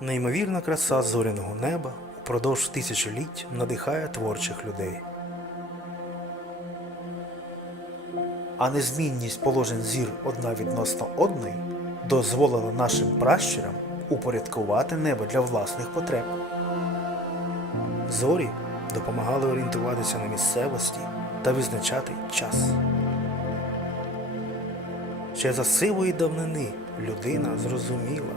Неймовірна краса зоряного неба упродовж тисячоліть надихає творчих людей. А незмінність положень зір одна відносно одної дозволила нашим пращурам упорядкувати небо для власних потреб. Зорі допомагали орієнтуватися на місцевості та визначати час. Ще за сивої давнини людина зрозуміла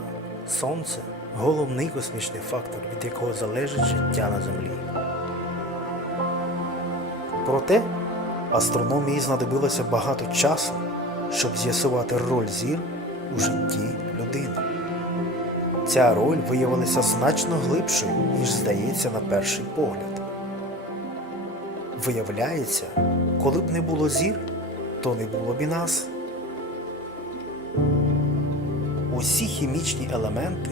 сонце головний космічний фактор, від якого залежить життя на землі. Проте астрономії знадобилося багато часу, щоб з'ясувати роль зір у житті людини. Ця роль виявилася значно глибшою, ніж здається на перший погляд. Виявляється, коли б не було зір, то не було б і нас. Усі хімічні елементи,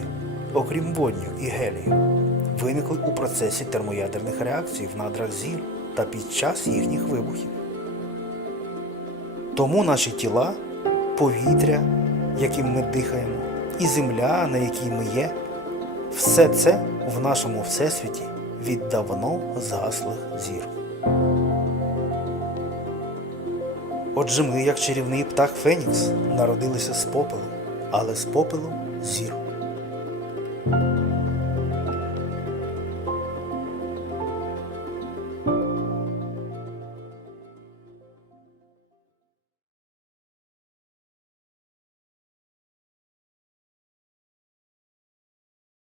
окрім водню і гелію, виникли у процесі термоядерних реакцій в надрах зір та під час їхніх вибухів. Тому наші тіла, повітря, яким ми дихаємо, і земля, на якій ми є, все це в нашому всесвіті від давно згаслих зір. Отже, ми, як чарівний птах Фенікс, народилися з попелу, але з попелу зір. thank you